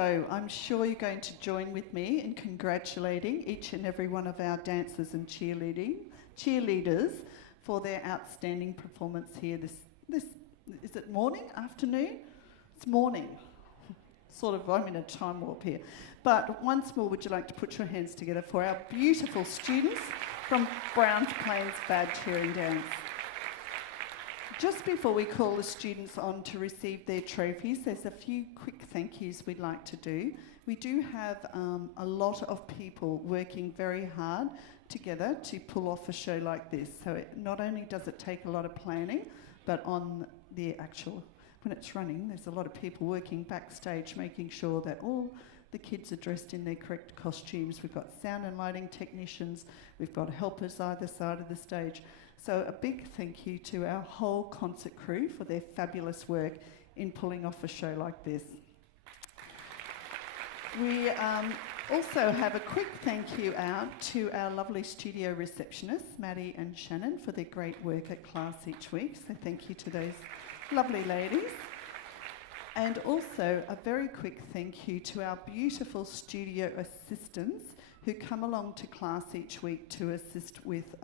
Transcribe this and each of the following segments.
So I'm sure you're going to join with me in congratulating each and every one of our dancers and cheerleaders for their outstanding performance here this is it morning, afternoon? It's morning. Sort of, I'm in a time warp here. But once more, would you like to put your hands together for our beautiful students from Browns Plains Bad Cheering Dance. Just before we call the students on to receive their trophies, there's a few quick thank yous we'd like to do. We do have a lot of people working very hard together to pull off a show like this. So not only does it take a lot of planning, but on the actual, when it's running, there's a lot of people working backstage making sure that all the kids are dressed in their correct costumes. We've got sound and lighting technicians, we've got helpers either side of the stage. So a big thank you to our whole concert crew for their fabulous work in pulling off a show like this. We also have a quick thank you out to our lovely studio receptionists, Maddie and Shannon, for their great work at class each week. So thank you to those lovely ladies. And also a very quick thank you to our beautiful studio assistants who come along to class each week to assist with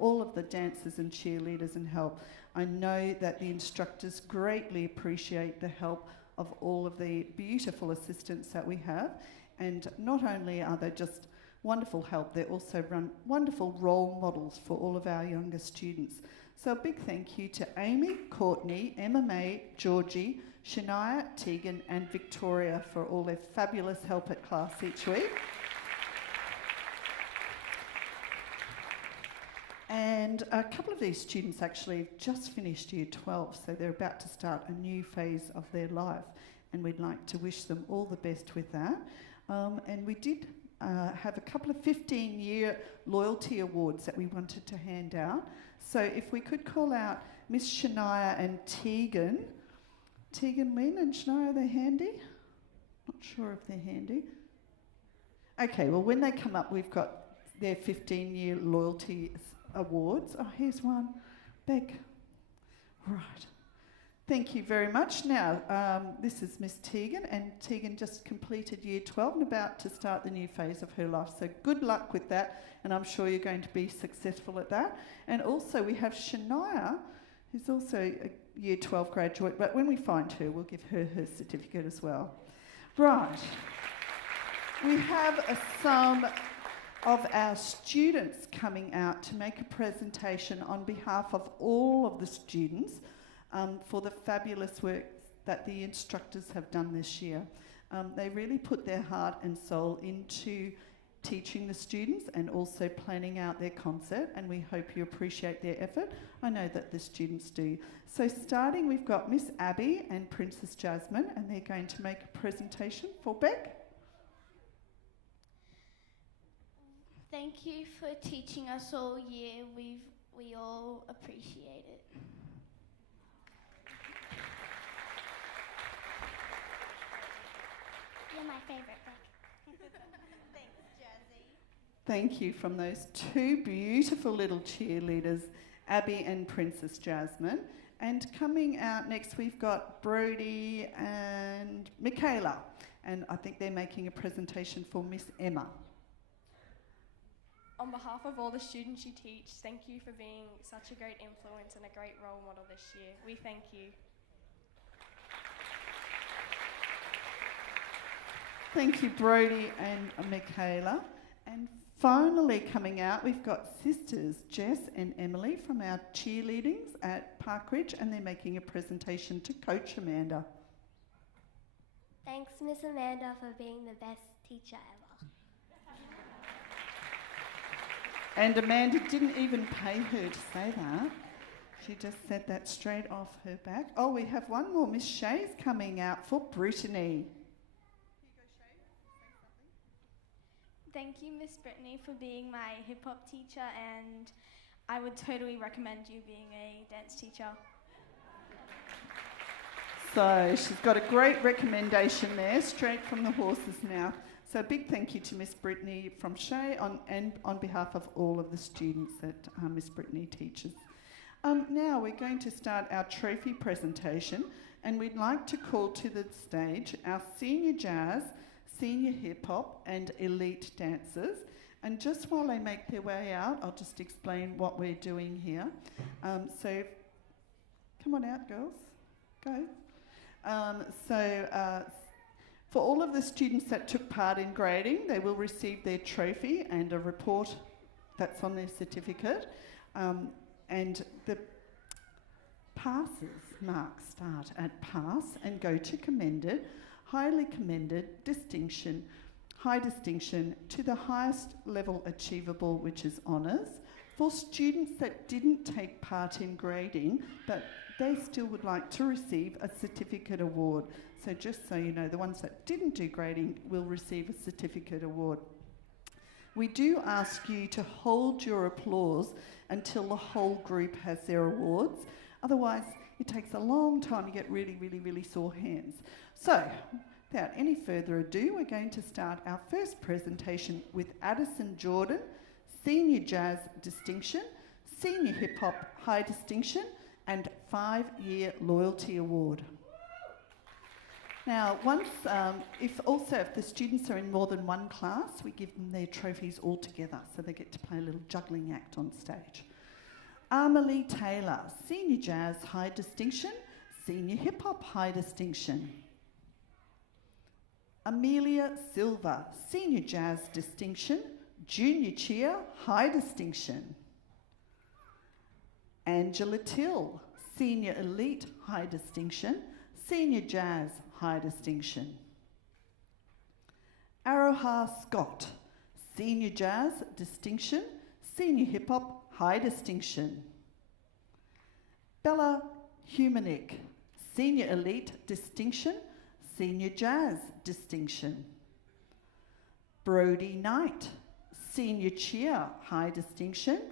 all of the dancers and cheerleaders and help. I know that the instructors greatly appreciate the help of all of the beautiful assistants that we have. And not only are they just wonderful help, they're also wonderful role models for all of our younger students. So a big thank you to Amy, Courtney, Emma May, Georgie, Shania, Tegan and Victoria for all their fabulous help at class each week. And a couple of these students actually have just finished Year 12, so they're about to start a new phase of their life, and we'd like to wish them all the best with that. And we did have a couple of 15-year loyalty awards that we wanted to hand out. So if we could call out Miss Shania and Tegan. Tegan, Lynn and Shania, are they handy? Not sure if they're handy. Okay, well when they come up, we've got their 15-year loyalty awards. Oh, here's one. Beck. Right. Thank you very much. Now, this is Miss Tegan, and Tegan just completed Year 12 and about to start the new phase of her life. So good luck with that, and I'm sure you're going to be successful at that. And also we have Shania, who's also a Year 12 graduate, but when we find her, we'll give her her certificate as well. Right. We have some of our students coming out to make a presentation on behalf of all of the students for the fabulous work that the instructors have done this year. They really put their heart and soul into teaching the students and also planning out their concert, and we hope you appreciate their effort. I know that the students do. So starting, we've got Miss Abby and Princess Jasmine, and they're going to make a presentation for Beck. Thank you for teaching us all year. We all appreciate it. You're my favourite, Beck. Thanks, Jazzy. Thank you from those two beautiful little cheerleaders, Abby and Princess Jasmine. And coming out next, we've got Brody and Michaela. And I think they're making a presentation for Miss Emma. On behalf of all the students you teach, thank you for being such a great influence and a great role model this year. We thank you. Thank you, Brody and Michaela. And finally coming out, we've got sisters Jess and Emily from our cheerleadings at Parkridge, and they're making a presentation to Coach Amanda. Thanks, Miss Amanda, for being the best teacher ever. And Amanda didn't even pay her to say that. She just said that straight off her back. Oh, we have one more. Miss Shay's coming out for Brittany. Thank you, Miss Brittany, for being my hip-hop teacher, and I would totally recommend you being a dance teacher. So she's got a great recommendation there, straight from the horse's mouth. So a big thank you to Miss Brittany from Shay and on behalf of all of the students that Miss Brittany teaches. Now we're going to start our trophy presentation. and we'd like to call to the stage our senior jazz, senior hip hop and elite dancers. And just while they make their way out, I'll just explain what we're doing here. So come on out, girls, go. For all of the students that took part in grading, they will receive their trophy and a report that's on their certificate. And the passes marks start at pass and go to commended, highly commended, distinction, high distinction to the highest level achievable, which is honours. For students that didn't take part in grading, but they still would like to receive a certificate award. So just so you know, the ones that didn't do grading will receive a certificate award. We do ask you to hold your applause until the whole group has their awards. Otherwise, it takes a long time to get really, really, really sore hands. So, without any further ado, we're going to start our first presentation with Addison Jordan, Senior Jazz Distinction, Senior Hip Hop High Distinction, and 5-year Loyalty Award. Now, if the students are in more than one class, we give them their trophies all together, so they get to play a little juggling act on stage. Amelie Taylor, Senior Jazz High Distinction, Senior Hip Hop High Distinction. Amelia Silva, Senior Jazz Distinction, Junior Cheer High Distinction. Angela Till, Senior Elite High Distinction, Senior Jazz High Distinction. Aroha Scott, Senior Jazz Distinction, Senior Hip Hop High Distinction. Bella Humanick, Senior Elite Distinction, Senior Jazz Distinction. Brody Knight, Senior Cheer High Distinction,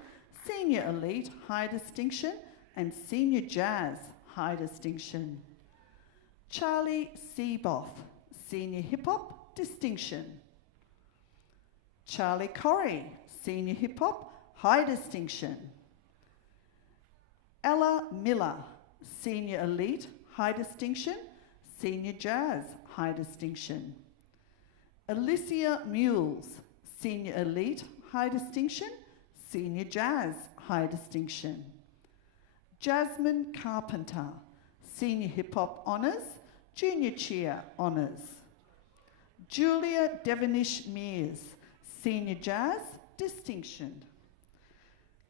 Senior Elite High Distinction, and Senior Jazz High Distinction. Charlie Seeboff, Senior Hip Hop Distinction. Charlie Corrie, Senior Hip Hop High Distinction. Ella Miller, Senior Elite High Distinction, Senior Jazz High Distinction. Alicia Mules, Senior Elite High Distinction, Senior Jazz High Distinction. Jasmine Carpenter, Senior Hip Hop Honours, Junior Cheer Honours. Julia Devonish Mears, Senior Jazz Distinction.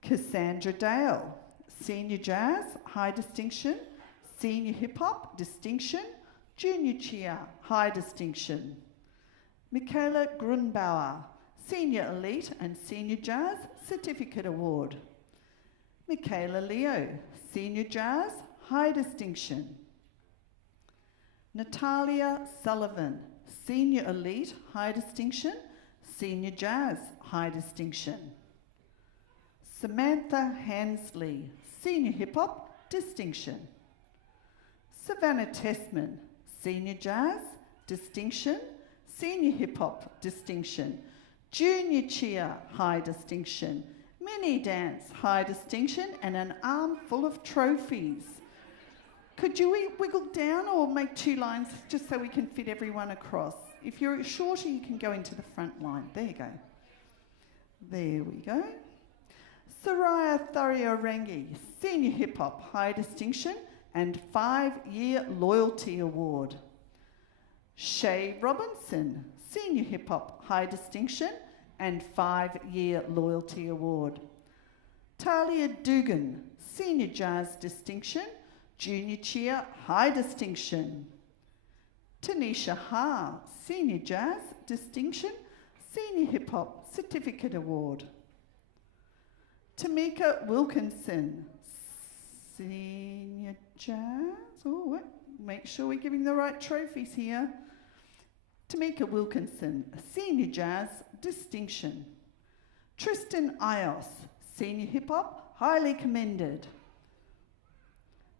Cassandra Dale, Senior Jazz High Distinction, Senior Hip Hop Distinction, Junior Cheer High Distinction. Michaela Grunbauer, Senior Elite and Senior Jazz Certificate Award. Michaela Leo, Senior Jazz High Distinction. Natalia Sullivan, Senior Elite High Distinction, Senior Jazz High Distinction. Samantha Hansley, Senior Hip Hop Distinction. Savannah Tessman, Senior Jazz Distinction, Senior Hip Hop Distinction, Junior Cheer High Distinction, Mini Dance High Distinction, and an arm full of trophies. Could you wiggle down or make 2 lines just so we can fit everyone across? If you're shorter, you can go into the front line. There you go. There we go. Soraya Thuriorangi, Senior Hip Hop High Distinction and 5-year Loyalty Award. Shay Robinson, Senior Hip Hop High Distinction and 5-year Loyalty Award. Talia Dugan, Senior Jazz Distinction, Junior Cheer High Distinction. Tanisha Ha, Senior Jazz Distinction, Senior Hip Hop Certificate Award. Tamika Wilkinson, Senior Jazz, make sure we're giving the right trophies here. Tamika Wilkinson, Senior Jazz Distinction. Tristan Ios, Senior Hip Hop Highly Commended.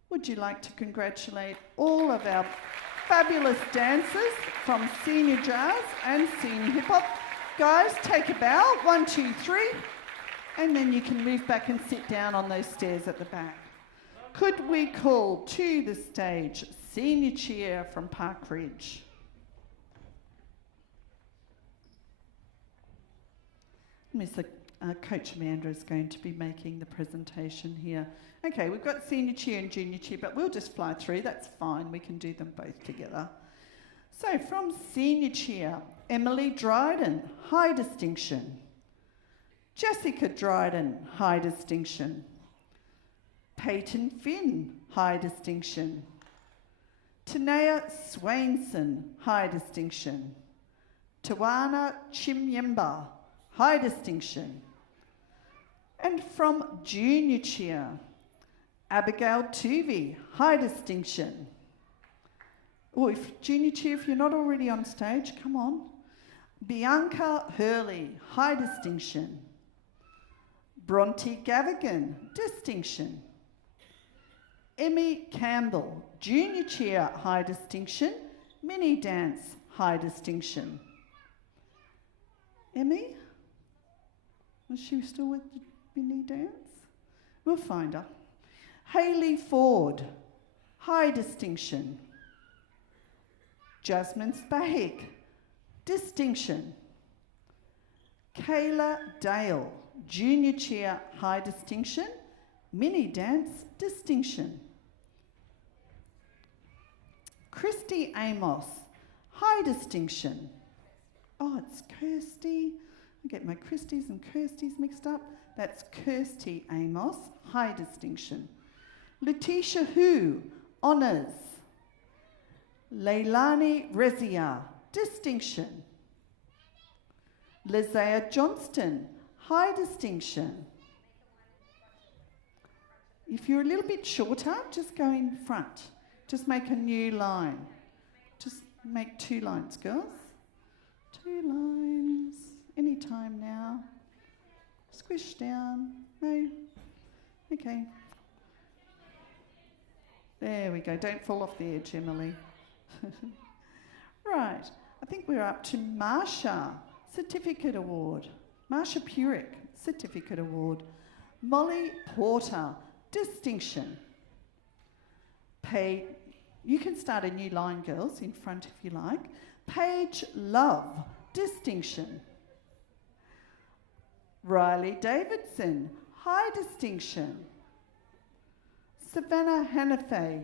Would you like to congratulate all of our fabulous dancers from Senior Jazz and Senior Hip Hop? Guys, take a bow, 1, 2, 3, and then you can move back and sit down on those stairs at the back. Could we call to the stage Senior Cheer from Park Ridge. Coach Amanda is going to be making the presentation here. Okay, we've got Senior Cheer and Junior Cheer, but we'll just fly through. That's fine. We can do them both together. So from Senior Cheer, Emily Dryden, high distinction. Jessica Dryden, high distinction. Peyton Finn, high distinction. Tanea Swainson, high distinction. Tawana Chimyemba, high distinction. And from Junior Cheer, Abigail Tuvey, high distinction. Oh, if Junior Cheer, if you're not already on stage, come on. Bianca Hurley, high distinction. Bronte Gavigan, distinction. Emmy Campbell, Junior Cheer, high distinction. Mini Dance, high distinction. Emmy? Was she still with the mini dance? We'll find her. Hayley Ford, high distinction. Jasmine Spahig, distinction. Kayla Dale, Junior Cheer, high distinction. Mini Dance, distinction. Christy Amos, high distinction. Oh, it's Kirsty. I get my Christies and Kirsties mixed up. That's Kirsty Amos, high distinction. Letitia Hu, honours. Leilani Rezia, distinction. Lizaya Johnston, high distinction. If you're a little bit shorter, just go in front. Just make a new line. Just make 2 lines, girls. 2 lines. Any time now. Squish down. No. Okay. There we go. Don't fall off the edge, Emily. Right. I think we're up to Marsha, Certificate Award. Marsha Purick, Certificate Award. Molly Porter, distinction. You can start a new line, girls, in front if you like. Paige Love, distinction. Riley Davidson, high distinction. Savannah Hannafay,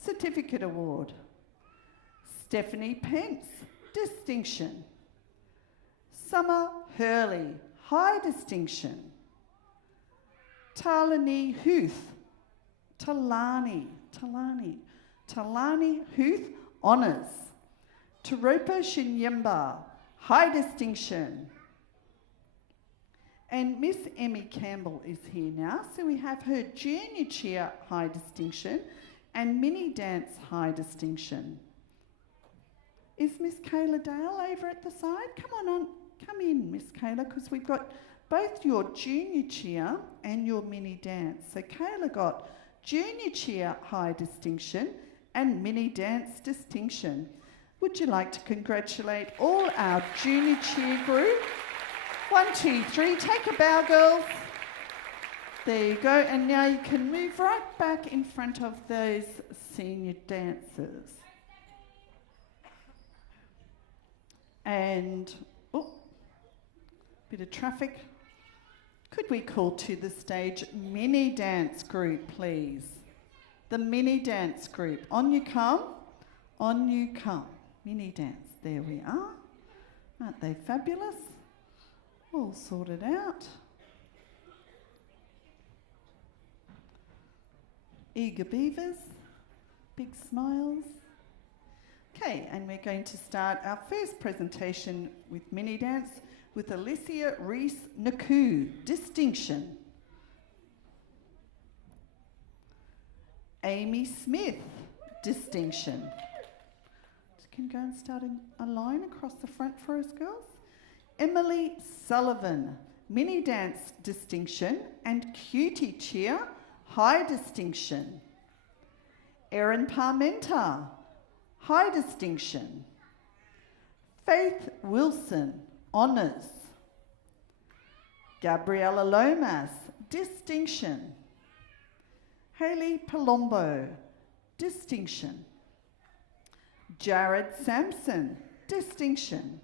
Certificate Award. Stephanie Pence, distinction. Summer Hurley, high distinction. Talani Huth, Talani Huth, honours. Taropa Shinyemba, high distinction. And Miss Emmy Campbell is here now, so we have her Junior Cheer, high distinction, and Mini Dance, high distinction. Is Miss Kayla Dale over at the side? Come in, Miss Kayla, because we've got both your Junior Cheer and your Mini Dance. So Kayla got Junior Cheer, high distinction, and Mini Dance, distinction. Would you like to congratulate all our Junior Cheer group? 1, 2, 3, take a bow, girls. There you go, and now you can move right back in front of those senior dancers. And, bit of traffic. Could we call to the stage Mini Dance group, please? The Mini Dance group. On you come. On you come. Mini Dance. There we are. Aren't they fabulous? All sorted out. Eager beavers. Big smiles. Okay, and we're going to start our first presentation with Mini Dance with Alicia Reese Naku, distinction. Amy Smith, distinction. Can you go and start a line across the front for us, girls? Emily Sullivan, Mini Dance, distinction, and Cutie Cheer, high distinction. Erin Parmenter, high distinction. Faith Wilson, honours. Gabriella Lomas, distinction. Hayley Palombo, distinction. Jared Sampson, distinction.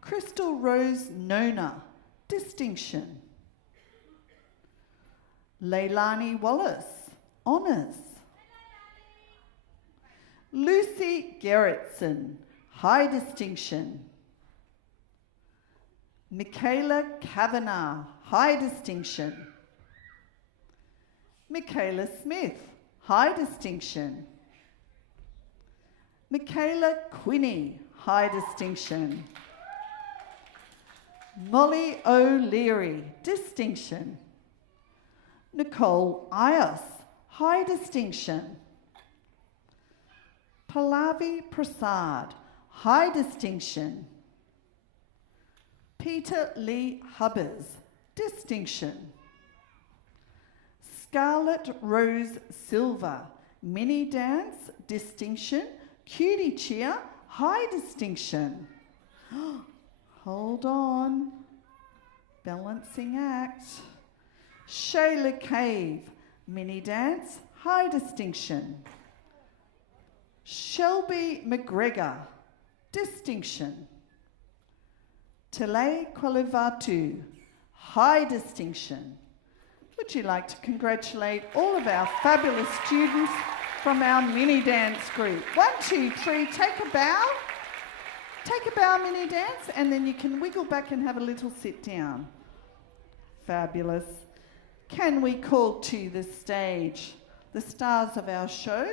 Crystal Rose Nona, distinction. Leilani Wallace, honours. Lucy Gerritsen, high distinction. Michaela Kavanagh, high distinction. Michaela Smith, high distinction. Michaela Quinney, high distinction. Molly O'Leary, distinction. Nicole Ios, high distinction. Pallavi Prasad, high distinction. Peter Lee Hubbers, distinction. Scarlett Rose Silver, mini dance, distinction. Cutie cheer, high distinction. Hold on. Balancing act. Shayla Cave, mini dance, high distinction. Shelby McGregor, distinction. Tele Kolivatu, high distinction. Would you like to congratulate all of our fabulous students from our mini dance group? 1, 2, 3, take a bow. Take a bow mini dance, and then you can wiggle back and have a little sit down. Fabulous. Can we call to the stage the stars of our show?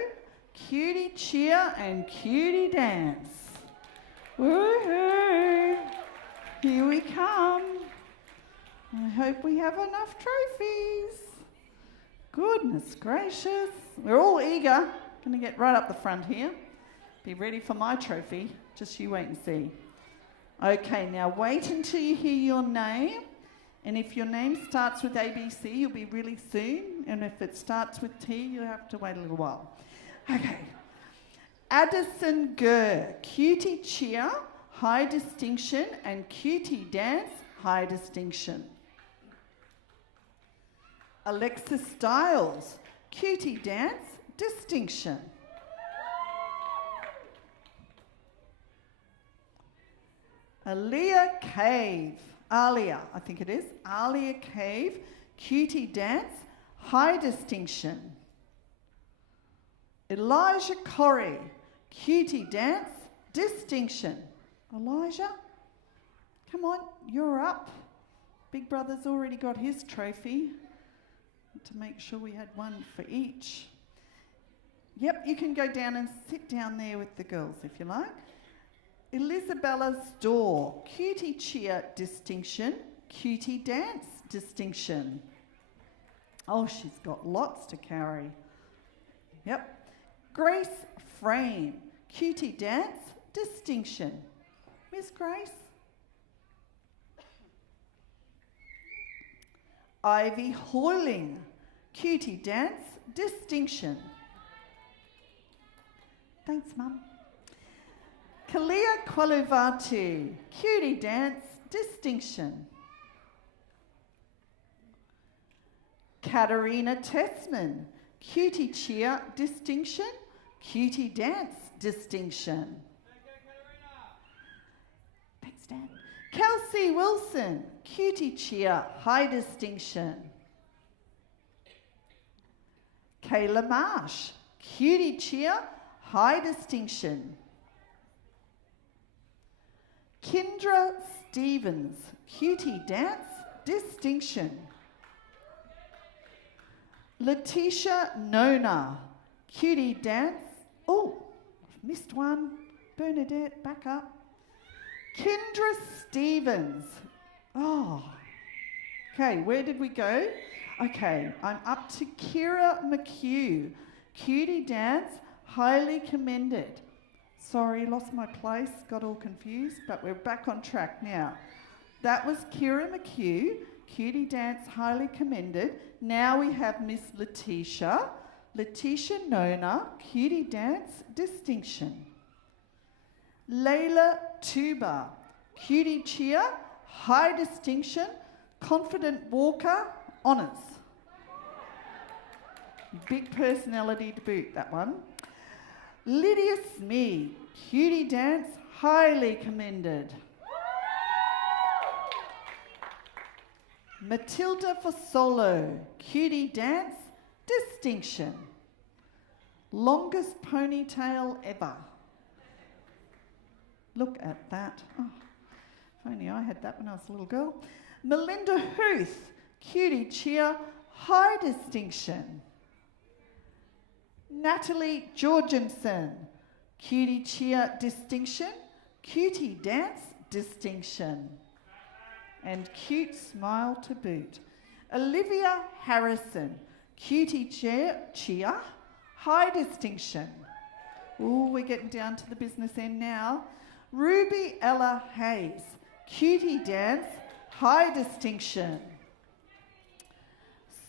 Cutie cheer and cutie dance. Woohoo! Here we come. I hope we have enough trophies. Goodness gracious. We're all eager. Going to get right up the front here. Be ready for my trophy. Just you wait and see. Okay, now wait until you hear your name. And if your name starts with ABC, you'll be really soon. And if it starts with T, you'll have to wait a little while. Okay. Addison Gurr, cutie cheer, high distinction, and cutie dance, high distinction. Alexis Stiles, cutie dance, distinction. Alia Cave, Alia, I think it is, Alia Cave, cutie dance, high distinction. Elijah Corrie, cutie dance, distinction. Elijah, come on, you're up. Big Brother's already got his trophy. To make sure we had one for each. Yep, you can go down and sit down there with the girls if you like. Elisabella Storr, cutie cheer, distinction, cutie dance, distinction. Oh, she's got lots to carry. Yep. Grace Frame, cutie dance, distinction. Miss Grace? Ivy Hoyling, cutie dance, distinction. Thanks, Mum. Kalia Kwaluvatu, cutie dance, distinction. Katarina Tessman, cutie cheer, distinction, cutie dance, distinction. Thanks, Dad. Kelsey Wilson, cutie cheer, high distinction. Kayla Marsh, cutie cheer, high distinction. Kendra Stevens, cutie dance, distinction. Letitia Nona, cutie dance. Oh, I've missed one. Bernadette, back up. Kendra Stevens. Oh, okay, where did we go? Okay, I'm up to Kira McHugh. Cutie dance, highly commended. Sorry, lost my place, got all confused, but we're back on track now. That was Kira McHugh, cutie dance, highly commended. Now we have Miss Letitia. Letitia Nona, cutie dance, distinction. Layla Tuba, cutie cheer, high distinction, confident walker, honours. Big personality to boot, that one. Lydia Smee, cutie dance, highly commended. Matilda Fasolo, cutie dance, distinction. Longest ponytail ever. Look at that. Oh, if only I had that when I was a little girl. Melinda Huth, cutie cheer, high distinction. Natalie Jorgensen, cutie cheer, distinction. Cutie dance, distinction. And cute smile to boot. Olivia Harrison, cutie cheer, high distinction. Ooh, we're getting down to the business end now. Ruby Ella Hayes, cutie dance, high distinction.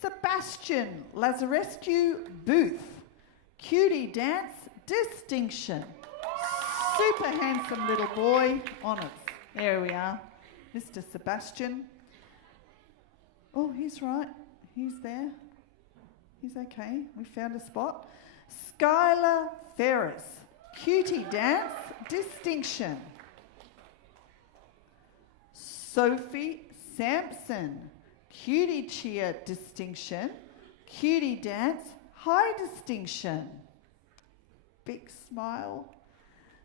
Sebastian Lazarescu Booth, cutie dance, distinction. Super handsome little boy, honors. There we are, Mr. Sebastian. Oh, he's right, he's there. He's okay, we found a spot. Skylar Ferris, cutie dance, distinction. Sophie Sampson, cutie cheer, distinction. Cutie dance, high distinction. Big smile.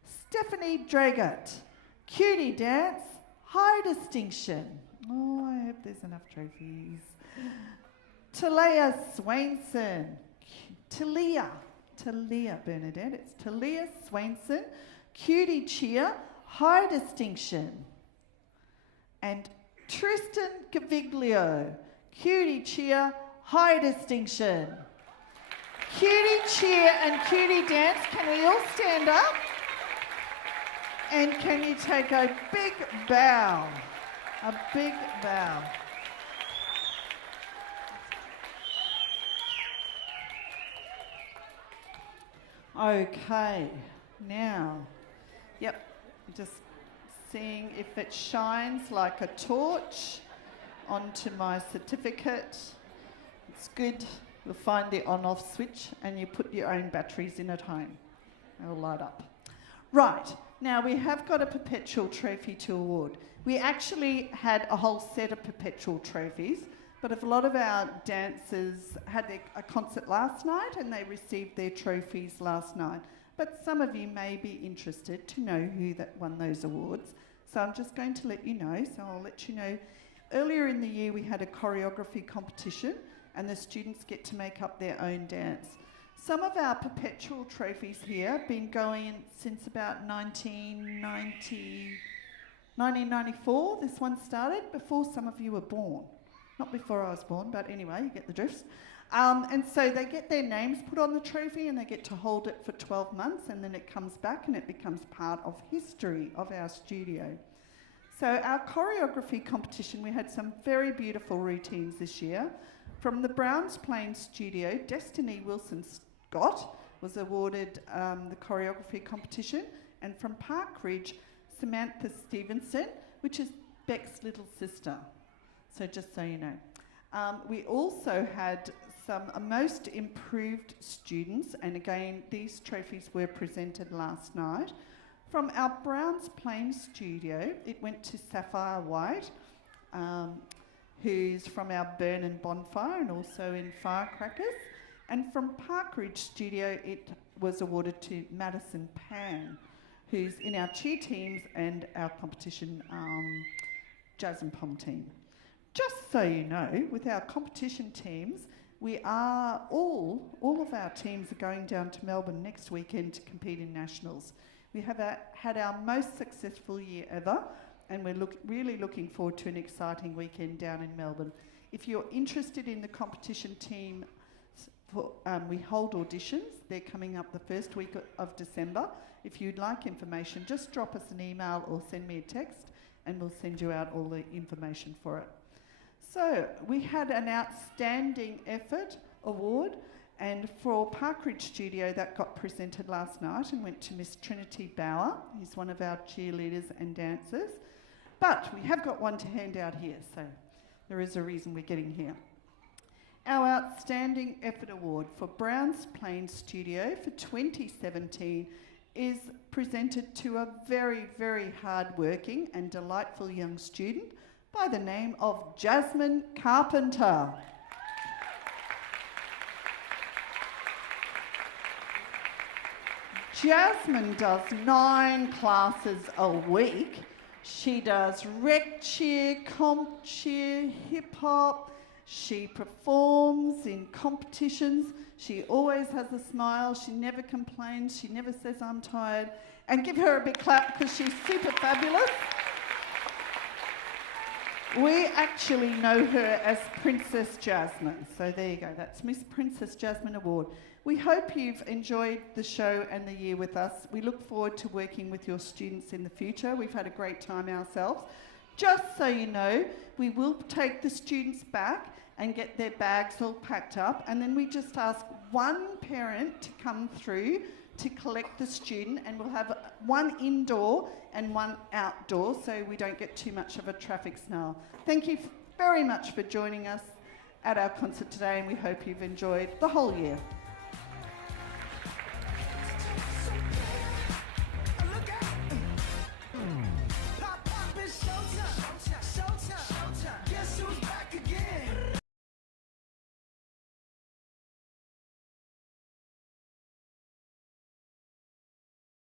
Stephanie Dragut, cutie dance, high distinction. Oh, I hope there's enough trophies. Talia Swainson, Talia Bernadette, it's Talia Swainson, cutie cheer, high distinction. And Tristan Caviglio, cutie cheer, high distinction. Cutie cheer and cutie dance, can we all stand up? And can you take a big bow? A big bow. Okay, now, yep, just seeing if it shines like a torch onto my certificate. It's good. You'll find the on-off switch and you put your own batteries in at home. It'll light up. Right, now we have got a perpetual trophy to award. We actually had a whole set of perpetual trophies, but a lot of our dancers had a concert last night and they received their trophies last night. But some of you may be interested to know who that won those awards. So I'm just going to let you know. So I'll let you know. Earlier in the year we had a choreography competition and the students get to make up their own dance. Some of our perpetual trophies here have been going since about 1994. This one started before some of you were born. Not before I was born, but anyway, you get the drift. And so they get their names put on the trophy and they get to hold it for 12 months and then it comes back and it becomes part of history of our studio. So our choreography competition, we had some very beautiful routines this year. From the Browns Plains studio, Destiny Wilson-Scott was awarded the choreography competition, and from Park Ridge, Samantha Stevenson, which is Beck's little sister. So just so you know. We also had some most improved students, and again, these trophies were presented last night. From our Browns Plains studio, it went to Sapphire White, who's from our Burn and Bonfire and also in Firecrackers. And from Park Ridge studio, it was awarded to Madison Pan, who's in our cheer teams and our competition jazz and pom team. Just so you know, with our competition teams, we are all of our teams are going down to Melbourne next weekend to compete in nationals. We have had our most successful year ever, and we're really looking forward to an exciting weekend down in Melbourne. If you're interested in the competition team, we hold auditions. They're coming up the first week of December. If you'd like information, just drop us an email or send me a text, and we'll send you out all the information for it. So we had an outstanding effort award, and for Park Ridge Studio that got presented last night and went to Miss Trinity Bauer, who's one of our cheerleaders and dancers. But we have got one to hand out here, so there is a reason we're getting here. Our Outstanding Effort Award for Browns Plains Studio for 2017 is presented to a very, very hard-working and delightful young student by the name of Jasmine Carpenter. Jasmine does 9 classes a week. She does rec cheer, comp cheer, hip hop. She performs in competitions. She always has a smile. She never complains. She never says, I'm tired. And give her a big clap because she's super fabulous. We actually know her as Princess Jasmine. So there you go. That's Miss Princess Jasmine Award. We hope you've enjoyed the show and the year with us. We look forward to working with your students in the future. We've had a great time ourselves. Just so you know, we will take the students back and get their bags all packed up, and then we just ask one parent to come through to collect the student, and we'll have one indoor and one outdoor so we don't get too much of a traffic snarl. Thank you very much for joining us at our concert today, and we hope you've enjoyed the whole year.